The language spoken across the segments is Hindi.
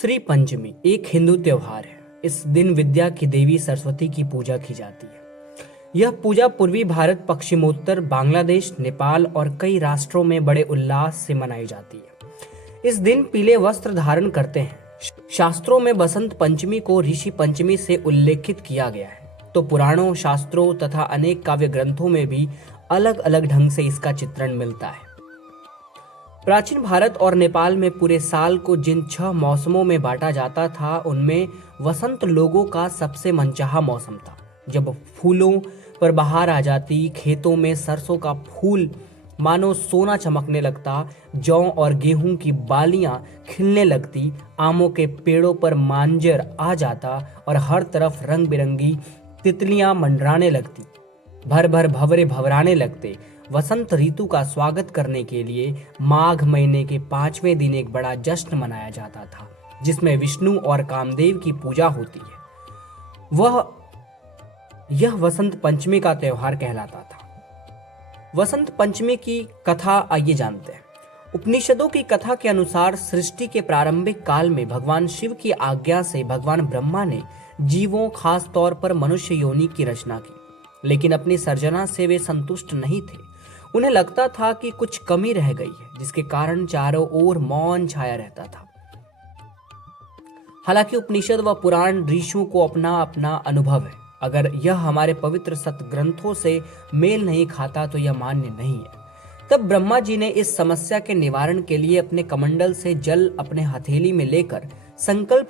श्री पंचमी एक हिंदू त्योहार है। इस दिन विद्या की देवी सरस्वती की पूजा की जाती है। यह पूजा पूर्वी भारत, पश्चिमोत्तर बांग्लादेश, नेपाल और कई राष्ट्रों में बड़े उल्लास से मनाई जाती है। इस दिन पीले वस्त्र धारण करते हैं। शास्त्रों में बसंत पंचमी को ऋषि पंचमी से उल्लेखित किया गया है, तो पुराणों, शास्त्रों तथा अनेक काव्य ग्रंथों में भी अलग अलग ढंग से इसका चित्रण मिलता है। प्राचीन भारत और नेपाल में पूरे साल को जिन 6 मौसमों में बांटा जाता था, उनमें वसंत लोगों का सबसे मनचाहा मौसम था। जब फूलों पर बहार आ जाती, खेतों में सरसों का फूल मानो सोना चमकने लगता, जौ और गेहूं की बालियां खिलने लगती, आमों के पेड़ों पर मांजर आ जाता और हर तरफ रंग बिरंगी तितलियां मंडराने लगती, भर भर भंवरे भंवराने लगते। वसंत ऋतु का स्वागत करने के लिए माघ महीने के 5वें दिन एक बड़ा जश्न मनाया जाता था, जिसमें विष्णु और कामदेव की पूजा होती है। यह वसंत पंचमी का त्योहार कहलाता था। वसंत पंचमी की कथा आइए जानते हैं। उपनिषदों की कथा के अनुसार सृष्टि के प्रारंभिक काल में भगवान शिव की आज्ञा से भगवान ब्रह्मा ने जीवों, खास तौर पर मनुष्य योनि की रचना की, लेकिन अपनी सर्जना से वे संतुष्ट नहीं थे। उन्हें लगता था कि कुछ कमी रह गई है, जिसके कारण चारों ओर मौन छाया रहता था। हालांकि उपनिषद व पुराण ऋषियों को अपना अपना अनुभव है। अगर यह हमारे पवित्र सतग्रंथों से मेल नहीं खाता तो यह मान्य नहीं है। तब ब्रह्मा जी ने इस समस्या के निवारण के लिए अपने कमंडल से जल अपने हथेली में लेकर संकल्प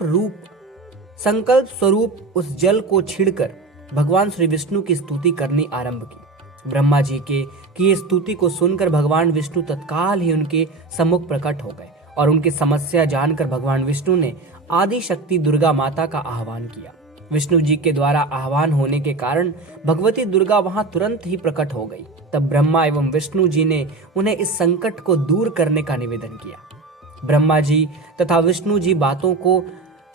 स्वरूप उस जल को छिड़कर भगवान श्री विष्णु की स्तुति करनी आरंभ की। ब्रह्मा जी के किए स्तुति को सुनकर भगवान विष्णु तत्काल ही उनके सम्मुख प्रकट हो गए और उनकी समस्या जानकर भगवान विष्णु ने आदि शक्ति दुर्गा माता का आह्वान किया। विष्णु जी के द्वारा आह्वान होने के कारण भगवती दुर्गा वहां तुरंत ही प्रकट हो गई। तब ब्रह्मा एवं विष्णु जी ने उन्हें इस संकट को दूर करने का निवेदन किया। ब्रह्मा जी तथा विष्णु जी बातों को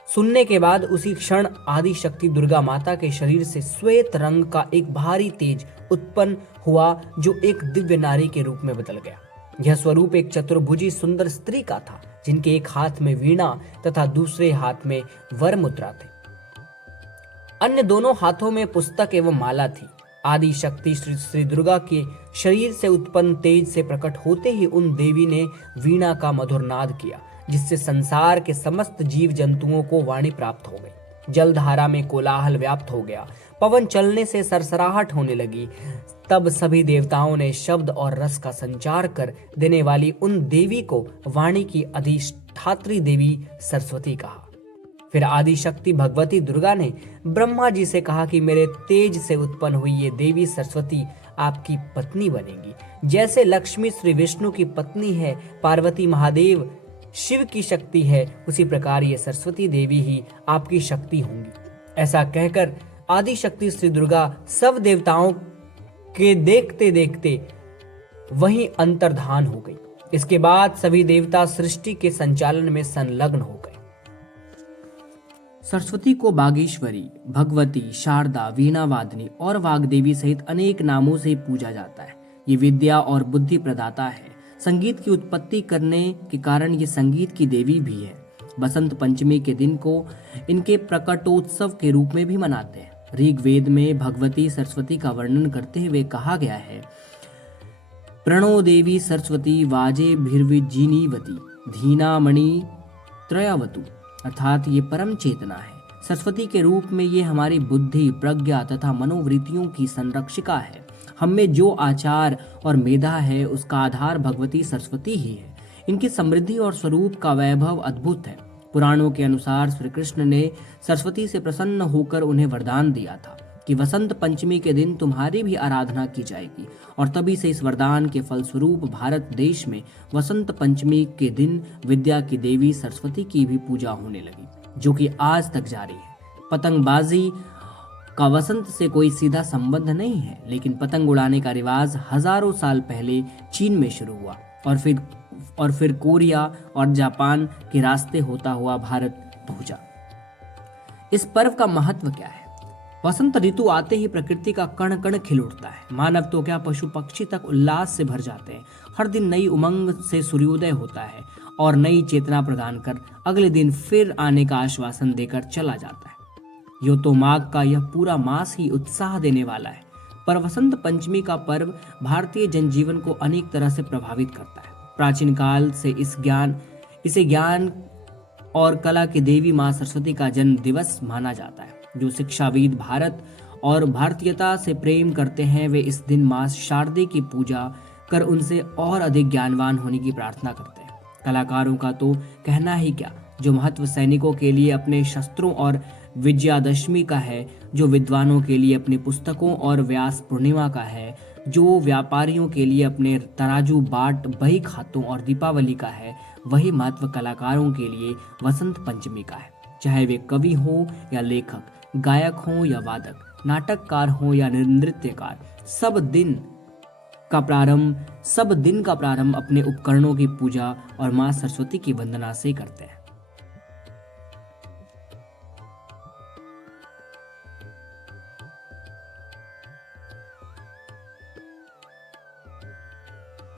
सुनने के बाद उसी क्षण आदि शक्ति दुर्गा माता के शरीर से श्वेत रंग का एक भारी तेज उत्पन्न हुआ, जो एक दिव्य नारी के रूप में बदल गया। यह स्वरूप एक चतुर्भुजी सुंदर स्त्री का था, जिनके एक हाथ में वीणा तथा दूसरे हाथ में वर मुद्रा थे। अन्य दोनों हाथों में पुस्तक एवं माला थी। आदि शक्ति श्री दुर्गा के शरीर से उत्पन्न तेज से प्रकट होते ही उन देवी ने वीणा का मधुर नाद किया, जिससे संसार के समस्त जीव जंतुओं को वाणी प्राप्त हो गई। जलधारा में कोलाहल व्याप्त हो गया, पवन चलने से सरसराहट होने लगी। तब सभी देवताओं ने शब्द और रस का संचार कर देने वाली उन देवी को वाणी की अधिष्ठात्री देवी सरस्वती कहा। फिर आदि शक्ति भगवती दुर्गा ने ब्रह्मा जी से कहा कि मेरे तेज से उत्पन्न हुई ये देवी सरस्वती आपकी पत्नी बनेगी। जैसे लक्ष्मी श्री विष्णु की पत्नी है, पार्वती महादेव शिव की शक्ति है, उसी प्रकार ये सरस्वती देवी ही आपकी शक्ति होंगी। ऐसा कहकर आदि शक्ति श्री दुर्गा सब देवताओं के देखते देखते वहीं अंतर्धान हो गई। इसके बाद सभी देवता सृष्टि के संचालन में संलग्न हो गए। सरस्वती को बागेश्वरी, भगवती, शारदा, वीणावादिनी और वाग्देवी सहित अनेक नामों से पूजा जाता है। ये विद्या और बुद्धि प्रदाता है। संगीत की उत्पत्ति करने के कारण ये संगीत की देवी भी है। बसंत पंचमी के दिन को इनके प्रकटोत्सव के रूप में भी मनाते हैं। ऋग्वेद में भगवती सरस्वती का वर्णन करते हुए कहा गया है, प्रणो देवी सरस्वती वाजे भिर्विजीनीवती धीनामणि त्रयावतु, अर्थात ये परम चेतना है। सरस्वती के रूप में ये हमारी बुद्धि, प्रज्ञा तथा मनोवृत्तियों की संरक्षिका है। हम में जो आचार और मेधा है, उसका आधार भगवती सरस्वती ही है। इनकी समृद्धि और स्वरूप का वैभव अद्भुत है। पुराणों के अनुसार श्री कृष्ण ने सरस्वती से प्रसन्न होकर उन्हें वरदान दिया था कि वसंत पंचमी के दिन तुम्हारी भी आराधना की जाएगी, और तभी से इस वरदान के फलस्वरूप भारत देश में वसंत पंचमी के दिन विद्या की देवी सरस्वती की भी पूजा होने लगी, जो कि आज तक जारी है। पतंगबाजी का वसंत से कोई सीधा संबंध नहीं है, लेकिन पतंग उड़ाने का रिवाज हजारों साल पहले चीन में शुरू हुआ और फिर कोरिया और जापान के रास्ते होता हुआ भारत पहुंचा। इस पर्व का महत्व क्या है? वसंत ऋतु आते ही प्रकृति का कण कण खिल उठता है। मानव तो क्या, पशु पक्षी तक उल्लास से भर जाते हैं। हर दिन नई उमंग से सूर्योदय होता है और नई चेतना प्रदान कर अगले दिन फिर आने का आश्वासन देकर चला जाता है। यूं तो माघ का यह पूरा मास ही उत्साह देने वाला है, पर वसंत पंचमी का पर्व भारतीय जनजीवन को अनेक तरह से प्रभावित करता है। प्राचीन काल से इसे ज्ञान और कला की देवी मां सरस्वती का जन्म दिवस माना जाता है। जो शिक्षाविद भारत और भारतीयता से प्रेम करते हैं वे इस दिन मां शारदे की पूजा कर उनसे और अधिक ज्ञानवान होने की प्रार्थना करते हैं। कलाकारों का तो कहना ही क्या, जो महत्व सैनिकों के लिए अपने शस्त्रों और विजयादशमी का है, जो विद्वानों के लिए अपनी पुस्तकों और व्यास पूर्णिमा का है, जो व्यापारियों के लिए अपने तराजू बाट बही खातों और दीपावली का है, वही महत्व कलाकारों के लिए वसंत पंचमी का है। चाहे वे कवि हो या लेखक, गायक हो या वादक, नाटककार हो या नृत्यकार, सब दिन का प्रारंभ अपने उपकरणों की पूजा और मां सरस्वती की वंदना से करते हैं।